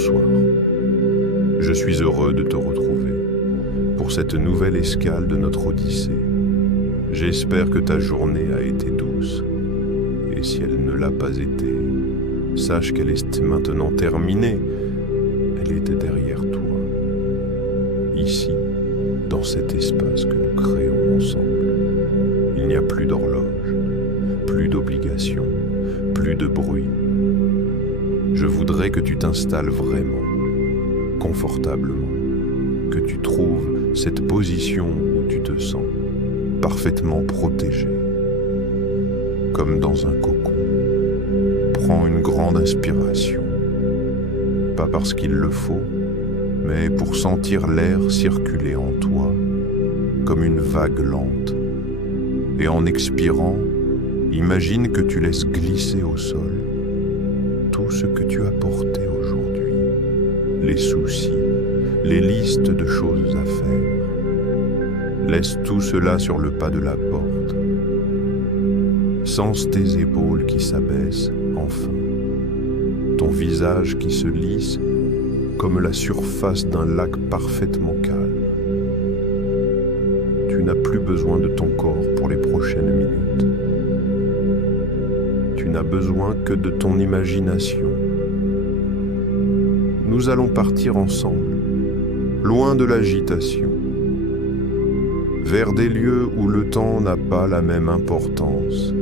Bonsoir. Je suis heureux de te retrouver pour cette nouvelle escale de notre Odyssée. J'espère que ta journée a été douce. Et si elle ne l'a pas été, sache qu'elle est maintenant terminée. Elle est derrière toi. Ici, dans cet espace que nous créons ensemble, il n'y a plus d'horloge, plus d'obligation, plus de bruit. Je voudrais que tu t'installes vraiment, confortablement, que tu trouves cette position où tu te sens parfaitement protégé, comme dans un cocon. Prends une grande inspiration, pas parce qu'il le faut, mais pour sentir l'air circuler en toi comme une vague lente. Et en expirant, imagine que tu laisses glisser au sol tout ce que tu as porté aujourd'hui, les soucis, les listes de choses à faire. Laisse tout cela sur le pas de la porte. Sens tes épaules qui s'abaissent enfin, ton visage qui se lisse comme la surface d'un lac parfaitement calme. Tu n'as plus besoin de ton corps pour les prochaines minutes. Tu n'as besoin que de ton imagination. Nous allons partir ensemble, loin de l'agitation, vers des lieux où le temps n'a pas la même importance.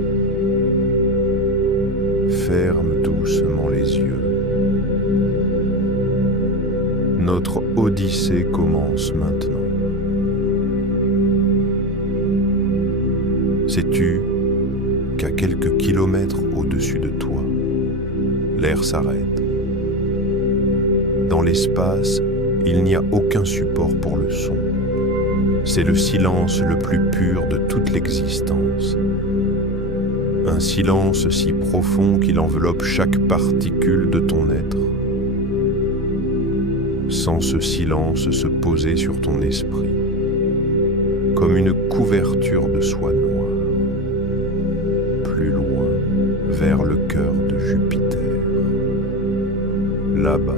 Ferme doucement les yeux. Notre odyssée commence maintenant. Sais-tu qu'à quelques kilomètres au-dessus de toi, l'air s'arrête? Dans l'espace, il n'y a aucun support pour le son. C'est le silence le plus pur de toute l'existence. Un silence si profond qu'il enveloppe chaque particule de ton être. Sens ce silence se poser sur ton esprit, comme une couverture de soie noire. Plus loin, vers le cœur de Jupiter. Là-bas,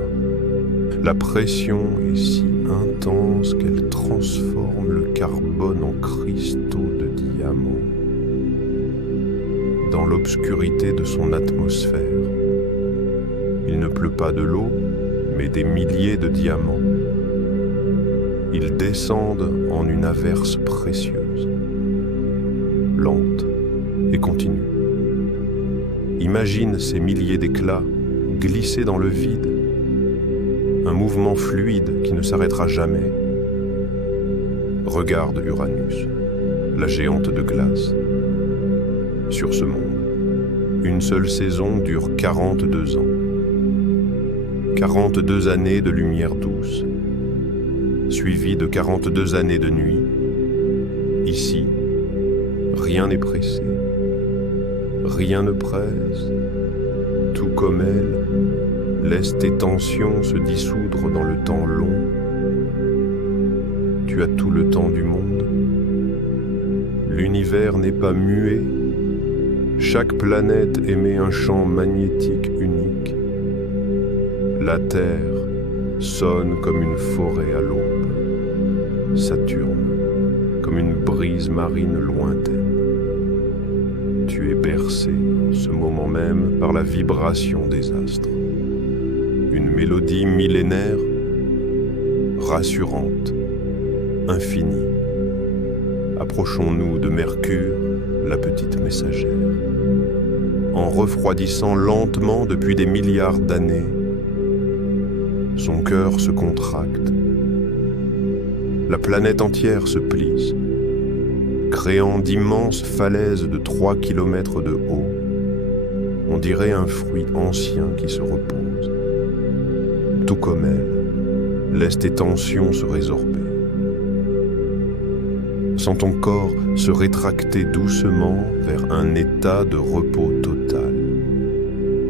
la pression est si intense qu'elle transforme le carbone en cristaux de diamants. Dans l'obscurité de son atmosphère, il ne pleut pas de l'eau, mais des milliers de diamants. Ils descendent en une averse précieuse, lente et continue. Imagine ces milliers d'éclats glisser dans le vide, un mouvement fluide qui ne s'arrêtera jamais. Regarde Uranus, la géante de glace. Sur ce monde, une seule saison dure 42 ans. 42 années de lumière douce, suivies de 42 années de nuit. Ici, rien n'est pressé, rien ne presse. Tout comme elle, laisse tes tensions se dissoudre dans le temps long. Tu as tout le temps du monde. L'univers n'est pas muet. Chaque planète émet un champ magnétique unique. La Terre sonne comme une forêt à l'aube. Saturne, comme une brise marine lointaine. Tu es bercé en ce moment même par la vibration des astres. Une mélodie millénaire, rassurante, infinie. Approchons-nous de Mercure, la petite messagère. En refroidissant lentement depuis des milliards d'années, son cœur se contracte. La planète entière se plisse, créant d'immenses falaises de 3 kilomètres de haut. On dirait un fruit ancien qui se repose. Tout comme elle, laisse tes tensions se résorber. Sens ton corps se rétracter doucement vers un état de repos total,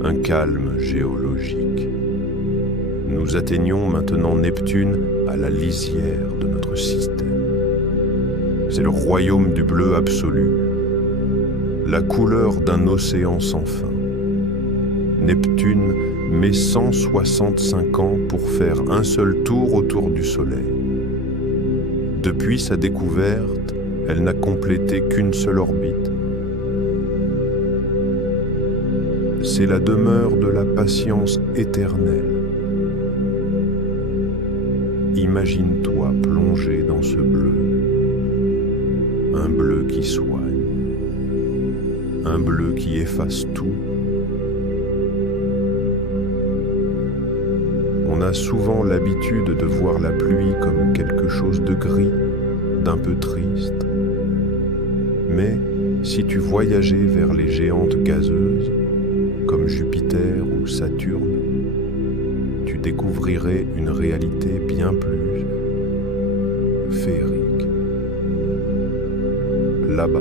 un calme géologique. Nous atteignons maintenant Neptune à la lisière de notre système. C'est le royaume du bleu absolu, la couleur d'un océan sans fin. Neptune met 165 ans pour faire un seul tour autour du Soleil. Depuis sa découverte, elle n'a complété qu'une seule orbite. C'est la demeure de la patience éternelle. Imagine-toi plongé dans ce bleu, un bleu qui soigne, un bleu qui efface tout. On a souvent l'habitude de voir la pluie comme quelque chose de gris, d'un peu triste. Mais si tu voyageais vers les géantes gazeuses, comme Jupiter ou Saturne, tu découvrirais une réalité bien plus féerique. Là-bas,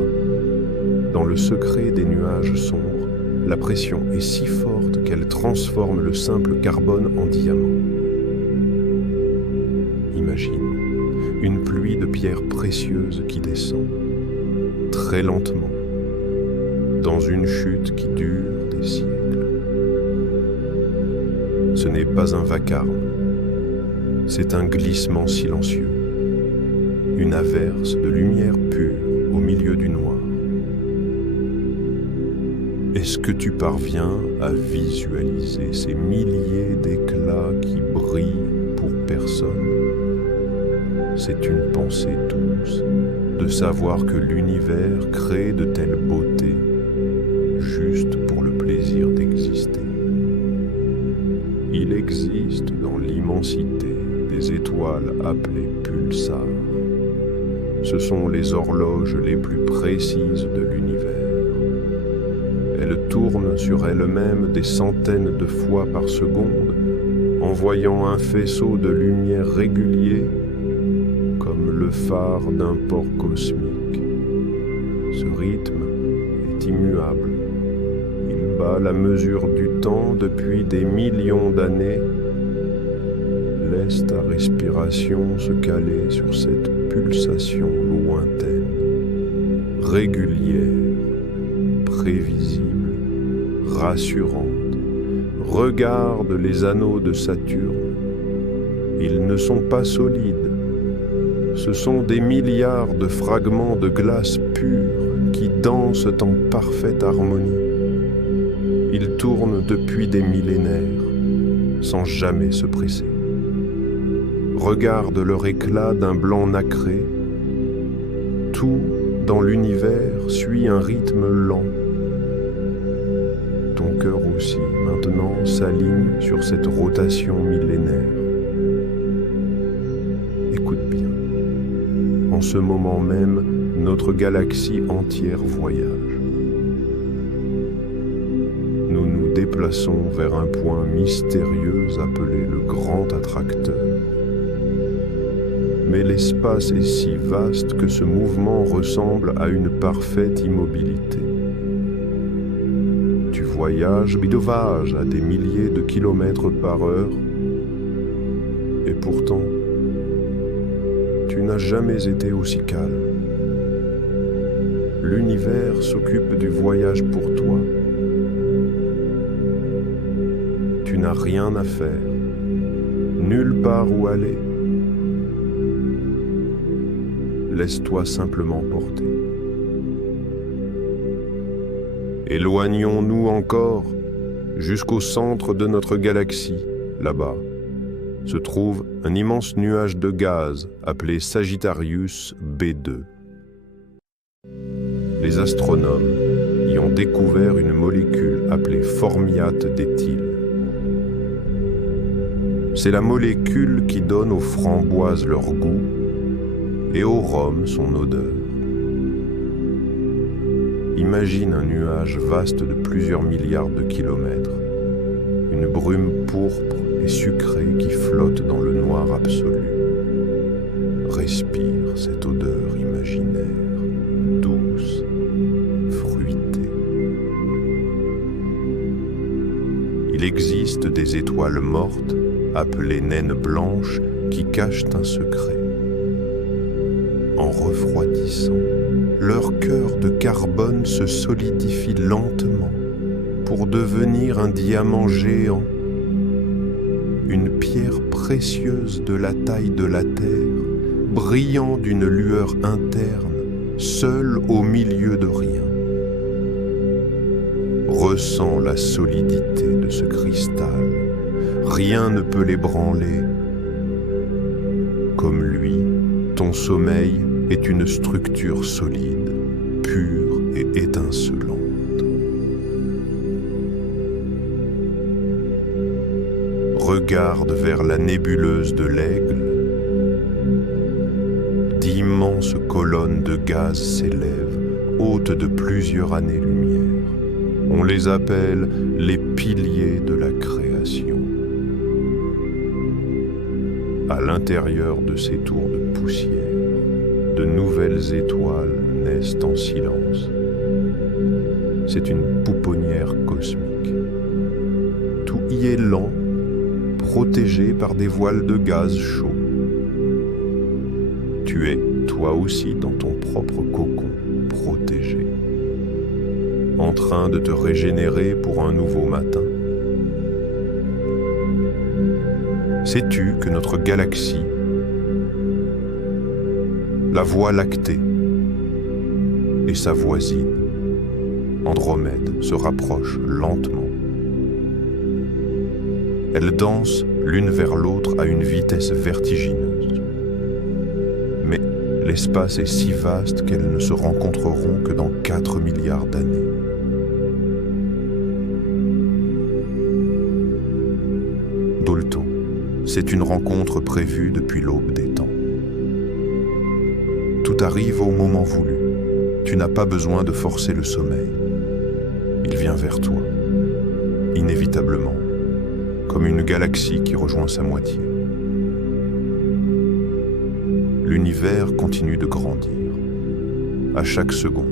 dans le secret des nuages sombres, la pression est si forte qu'elle transforme le simple carbone en diamant. Imagine une pluie de pierres précieuses qui descend, très lentement, dans une chute qui dure des siècles. Ce n'est pas un vacarme, c'est un glissement silencieux, une averse de lumière pure au milieu du noir. Est-ce que tu parviens à visualiser ces milliers d'éclats qui brillent pour personne? C'est une pensée douce de savoir que l'univers crée de telles beautés juste pour le plaisir d'exister. Il existe dans l'immensité des étoiles appelées pulsars. Ce sont les horloges les plus précises de l'univers. Elles tournent sur elles-mêmes des centaines de fois par seconde, envoyant un faisceau de lumière régulier comme le phare d'un port cosmique. Ce rythme est immuable. Il bat la mesure du temps depuis des millions d'années. Laisse ta respiration se caler sur cette pulsation lointaine, régulière, prévisible, rassurante. Regarde les anneaux de Saturne. Ils ne sont pas solides. Ce sont des milliards de fragments de glace pure qui dansent en parfaite harmonie. Ils tournent depuis des millénaires, sans jamais se presser. Regarde leur éclat d'un blanc nacré. Tout dans l'univers suit un rythme lent. Ton cœur aussi, maintenant, s'aligne sur cette rotation millénaire. Écoute bien. En ce moment même, notre galaxie entière voyage. Nous nous déplaçons vers un point mystérieux appelé le Grand Attracteur. Mais l'espace est si vaste que ce mouvement ressemble à une parfaite immobilité. Tu voyages bidovage à des milliers de kilomètres par heure, et pourtant, tu n'as jamais été aussi calme. L'univers s'occupe du voyage pour toi. Tu n'as rien à faire, nulle part où aller. Laisse-toi simplement porter. Éloignons-nous encore jusqu'au centre de notre galaxie, là-bas, se trouve un immense nuage de gaz appelé Sagittarius B2. Les astronomes y ont découvert une molécule appelée formiate d'éthyle. C'est la molécule qui donne aux framboises leur goût et au rhum son odeur. Imagine un nuage vaste de plusieurs milliards de kilomètres, une brume pourpre et sucrée qui flotte dans le noir absolu. Respire cette odeur imaginaire, douce, fruitée. Il existe des étoiles mortes, appelées naines blanches, qui cachent un secret. En refroidissant, leur cœur de carbone se solidifie lentement pour devenir un diamant géant une pierre précieuse de la taille de la terre, brillant d'une lueur interne, seul au milieu de rien. Ressens la solidité de ce cristal, rien ne peut l'ébranler. Comme lui, ton sommeil est une structure solide, pure et étincelante. Regarde vers la nébuleuse de l'Aigle. D'immenses colonnes de gaz s'élèvent, hautes de plusieurs années-lumière. On les appelle les piliers de la création. À l'intérieur de ces tours de poussière, de nouvelles étoiles naissent en silence. C'est une pouponnière cosmique. Tout y est lent, protégé par des voiles de gaz chaud. Tu es, toi aussi, dans ton propre cocon, protégé, en train de te régénérer pour un nouveau matin. Sais-tu que notre galaxie, la Voie lactée et sa voisine, Andromède, se rapprochent lentement. Elles dansent l'une vers l'autre à une vitesse vertigineuse. Mais l'espace est si vaste qu'elles ne se rencontreront que dans 4 milliards d'années. Dolto, c'est une rencontre prévue depuis l'aube des temps. Tout arrive au moment voulu. Tu n'as pas besoin de forcer le sommeil. Il vient vers toi, inévitablement, comme une galaxie qui rejoint sa moitié. L'univers continue de grandir. À chaque seconde,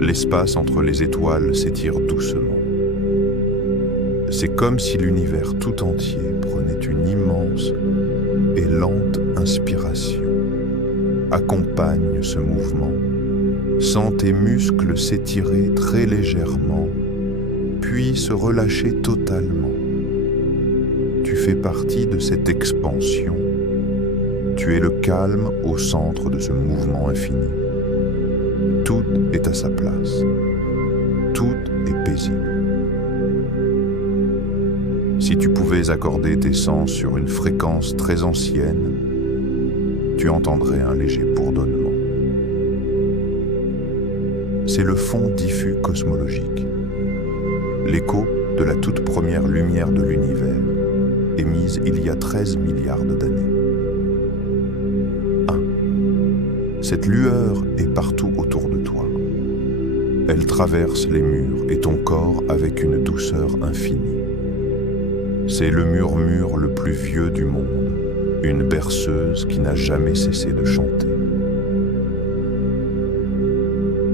l'espace entre les étoiles s'étire doucement. C'est comme si l'univers tout entier prenait une immense et lente inspiration. Accompagne ce mouvement. Sens tes muscles s'étirer très légèrement, puis se relâcher totalement. Tu fais partie de cette expansion. Tu es le calme au centre de ce mouvement infini. Tout est à sa place. Tout est paisible. Si tu pouvais accorder tes sens sur une fréquence très ancienne, tu entendrais un léger bourdonnement. C'est le fond diffus cosmologique, l'écho de la toute première lumière de l'univers, émise il y a 13 milliards d'années. 1. Cette lueur est partout autour de toi. Elle traverse les murs et ton corps avec une douceur infinie. C'est le murmure le plus vieux du monde, une berceuse qui n'a jamais cessé de chanter.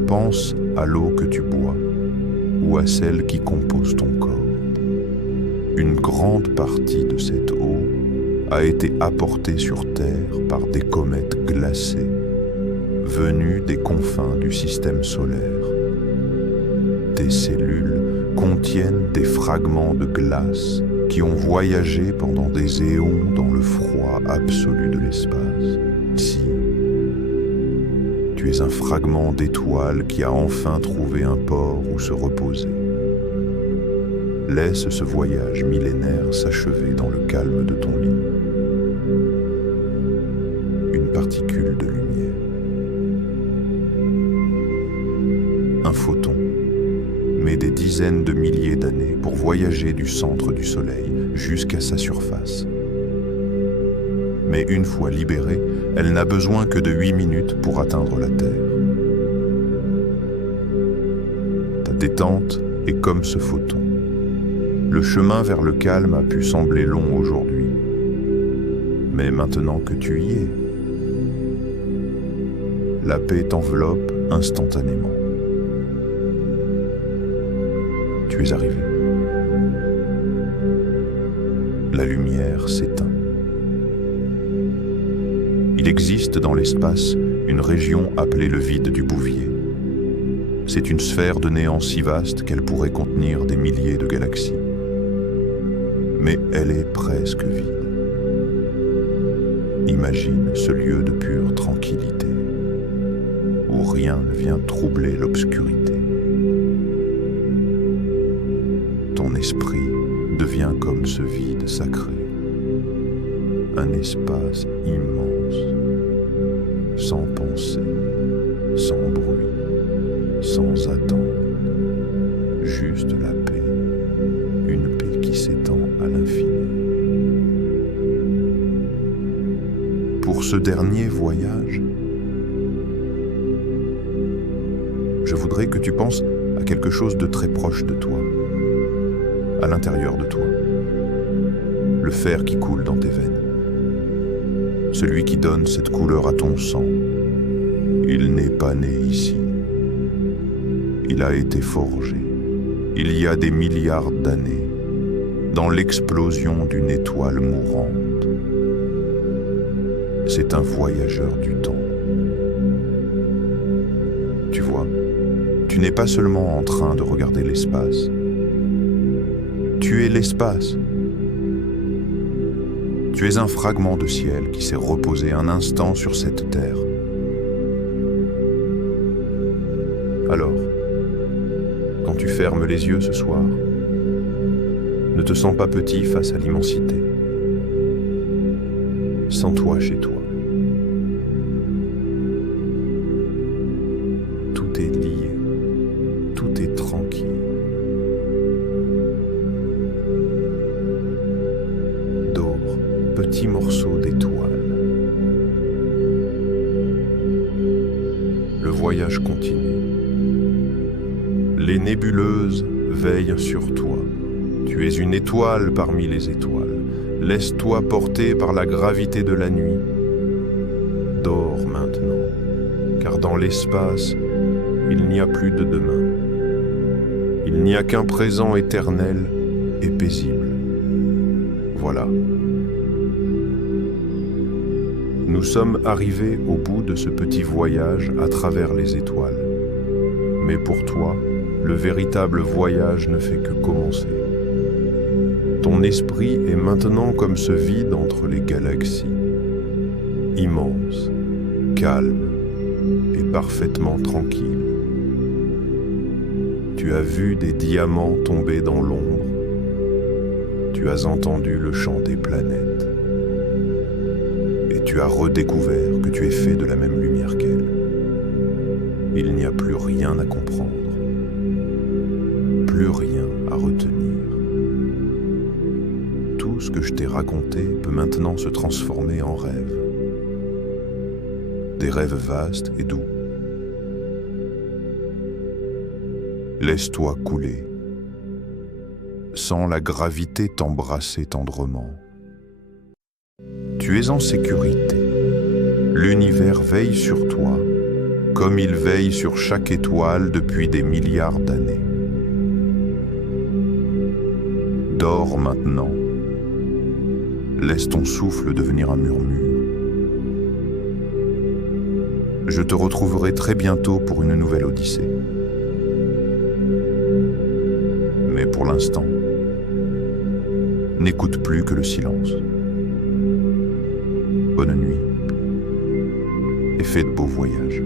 Pense à l'eau que tu bois ou à celle qui compose ton corps. Une grande partie de cette eau a été apportée sur Terre par des comètes glacées venues des confins du système solaire. Tes cellules contiennent des fragments de glace qui ont voyagé pendant des éons dans le froid absolu de l'espace. Si tu es un fragment d'étoile qui a enfin trouvé un port où se reposer, laisse ce voyage millénaire s'achever dans le calme de ton lit. Une particule de lumière. Un photon met des dizaines de milliers d'années pour voyager du centre du Soleil jusqu'à sa surface. Mais une fois libérée, elle n'a besoin que de 8 minutes pour atteindre la Terre. Ta détente est comme ce photon. Le chemin vers le calme a pu sembler long aujourd'hui. Mais maintenant que tu y es, la paix t'enveloppe instantanément. Tu es arrivé. La lumière s'éteint. Il existe dans l'espace une région appelée le vide du Bouvier. C'est une sphère de néant si vaste qu'elle pourrait contenir des milliers de galaxies. mais elle est presque vide. Imagine ce lieu de pure tranquillité, où rien ne vient troubler l'obscurité. Ton esprit devient comme ce vide sacré, un espace immense, sans pensée, sans bruit, sans attente, juste la paix, une paix qui s'étend à l'infini. Pour ce dernier voyage, je voudrais que tu penses à quelque chose de très proche de toi, à l'intérieur de toi, le fer qui coule dans tes veines, celui qui donne cette couleur à ton sang. Il n'est pas né ici, il a été forgé, il y a des milliards d'années, dans l'explosion d'une étoile mourante. C'est un voyageur du temps. Tu vois, tu n'es pas seulement en train de regarder l'espace. Tu es l'espace. Tu es un fragment de ciel qui s'est reposé un instant sur cette terre. Alors, quand tu fermes les yeux ce soir, ne te sens pas petit face à l'immensité. Sens-toi chez toi. Tout est lié, tout est tranquille. Dors, petit morceau d'étoile. Le voyage continue. Les nébuleuses veillent sur toi. Tu es une étoile parmi les étoiles. Laisse-toi porter par la gravité de la nuit. Dors maintenant, car dans l'espace, il n'y a plus de demain. Il n'y a qu'un présent éternel et paisible. Voilà. Nous sommes arrivés au bout de ce petit voyage à travers les étoiles. Mais pour toi, le véritable voyage ne fait que commencer. Ton esprit est maintenant comme ce vide entre les galaxies, immense, calme et parfaitement tranquille. Tu as vu des diamants tomber dans l'ombre, tu as entendu le chant des planètes, et tu as redécouvert que tu es fait de la même lumière qu'elle. Il n'y a plus rien à comprendre, plus rien à retenir. Tout ce que je t'ai raconté peut maintenant se transformer en rêve. Des rêves vastes et doux. Laisse-toi couler. Sens la gravité t'embrasser tendrement. Tu es en sécurité. L'univers veille sur toi, comme il veille sur chaque étoile depuis des milliards d'années. Dors maintenant. Laisse ton souffle devenir un murmure. Je te retrouverai très bientôt pour une nouvelle odyssée. Mais pour l'instant, n'écoute plus que le silence. Bonne nuit et fais de beaux voyages.